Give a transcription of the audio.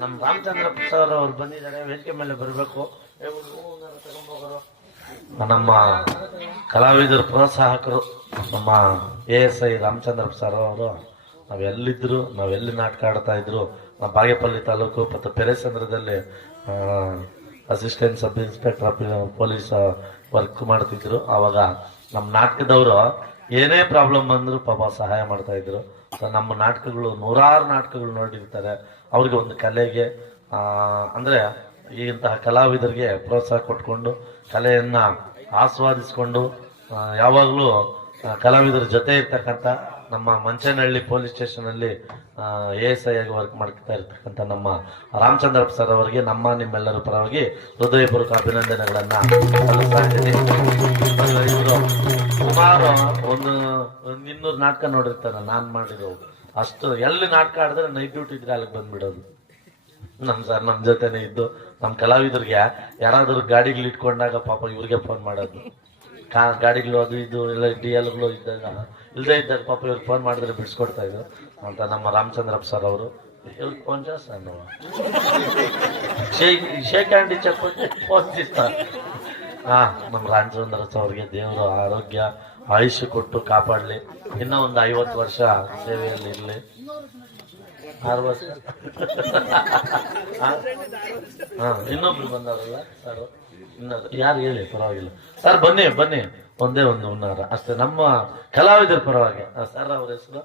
ನಮ್ಮ ರಾಮಚಂದ್ರ ಸರ್ ಅವ್ರು ಬಂದಿದ್ದಾರೆ, ವೇದಿಕೆ ಮೇಲೆ ಬರಬೇಕು. ನಮ್ಮ ಕಲಾವಿದರು ಪ್ರೋತ್ಸಾಹಕರು ನಮ್ಮ ASI ರಾಮಚಂದ್ರ ಸರ್ ಅವರು ನಾವೆಲ್ಲಿದ್ರು, ನಾವೆಲ್ಲಿ ನಾಟಕ ಆಡ್ತಾ ಇದ್ರು, ನಾವು ಬಾಗೇಪಲ್ಲಿ ತಾಲೂಕು ಮತ್ತು ಪೆರೇಸಂದ್ರದಲ್ಲಿ assistant sub inspector police work ಮಾಡ್ತಿದ್ರು. ಆವಾಗ ನಮ್ಮ ನಾಟಕದವರು ಏನೇ ಪ್ರಾಬ್ಲಮ್ ಬಂದ್ರು ಪಾಪ ಸಹಾಯ ಮಾಡ್ತಾ ಇದ್ರು. ನಮ್ಮ ನಾಟಕಗಳು ನೂರಾರು ನಾಟಕಗಳು ನೋಡಿರ್ತಾರೆ. ಅವ್ರಿಗೆ ಒಂದು ಕಲೆಗೆ ಅಂದ್ರೆ ಇಂತಹ ಕಲಾವಿದರಿಗೆ ಪ್ರೋತ್ಸಾಹ ಕೊಟ್ಕೊಂಡು ಕಲೆಯನ್ನ ಆಸ್ವಾದಿಸ್ಕೊಂಡು ಯಾವಾಗಲೂ ಕಲಾವಿದರ ಜೊತೆ ಇರ್ತಕ್ಕಂಥ ನಮ್ಮ ಮಂಚನಹಳ್ಳಿ ಪೊಲೀಸ್ ಸ್ಟೇಷನ್ ಅಲ್ಲಿ ASI ಆಗಿ ವರ್ಕ್ ಮಾಡ್ತಾ ಇರ್ತಕ್ಕಂಥ ನಮ್ಮ ರಾಮಚಂದ್ರ ಸರ್ ಅವರಿಗೆ ನಮ್ಮ ನಿಮ್ಮೆಲ್ಲರ ಪರವಾಗಿ ಹೃದಯಪೂರ್ವಕ ಅಭಿನಂದನೆಗಳನ್ನ ಸಲ್ಲಿಸ್ತಾ ಇದ್ದೀನಿ. ಇವರು ಸುಮಾರು ಒಂದು 200 ನಾಟಕ ನೋಡಿರ್ತಾರೆ ನಾನ್ ಮಾಡಿರೋದು. ಅಷ್ಟು ಎಲ್ಲಿ ನಾಟಕ ಆಡಿದ್ರೆ ನೈಟ್ ಡ್ಯೂಟಿ ಇದ್ರೆ ಅಲ್ಲಿಗೆ ಬಂದ್ಬಿಡೋದು. ನಮ್ ಜೊತೆನೆ ಇದ್ದು ನಮ್ ಕಲಾವಿದರಿಗೆ ಯಾರಾದ್ರೂ ಗಾಡಿಗಳು ಇಟ್ಕೊಂಡಾಗ ಪಾಪ ಇವ್ರಿಗೆ ಫೋನ್ ಮಾಡೋದು. ಗಾಡಿಗಳು ಅದು ಇದು ಎಲ್ಲ DLಗಳು ಇದ್ದಾಗ ಇಲ್ಲದೆ ಇದ್ದಾಗ ಪಾಪ ಇವ್ರಿಗೆ ಫೋನ್ ಮಾಡಿದ್ರೆ ಬಿಡಿಸ್ಕೊಡ್ತಾ ಇದ್ರು ಅಂತ ನಮ್ಮ ರಾಮಚಂದ್ರಪ್ಪ ಸರ್ ಅವರು. ಇವ್ರಿಗೆ ಫೋನ್ ಜಾಸ್ತಿ ನಾವು ಶೇಕ್ ಹ್ಯಾಂಡ್ ಚೆಕ್ ಫೋನ್ ಇರ್ತಾರೆ. ನಮ್ಮ ರಾಮಚಂದ್ರ ಅವ್ರಿಗೆ ದೇವರು ಆರೋಗ್ಯ ಆಯುಷ್ಯ ಕೊಟ್ಟು ಕಾಪಾಡಲಿ. ಇನ್ನೂ ಒಂದು 50 ವರ್ಷ ಸೇವೆಯಲ್ಲಿ ಇರಲಿ. 6 ವರ್ಷ ಇನ್ನೊಬ್ರು ಬಂದಾರಲ್ಲ ಸರ್, ಯಾರು ಹೇಳಿ ಪರವಾಗಿಲ್ಲ ಸರ್, ಬನ್ನಿ ಒಂದೇ ಒಂದು ಹುನ್ನಾರ ಅಷ್ಟೇ ನಮ್ಮ ಕಲಾವಿದರ ಪರವಾಗಿ. ಸರ್ ಅವ್ರ ಹೆಸರು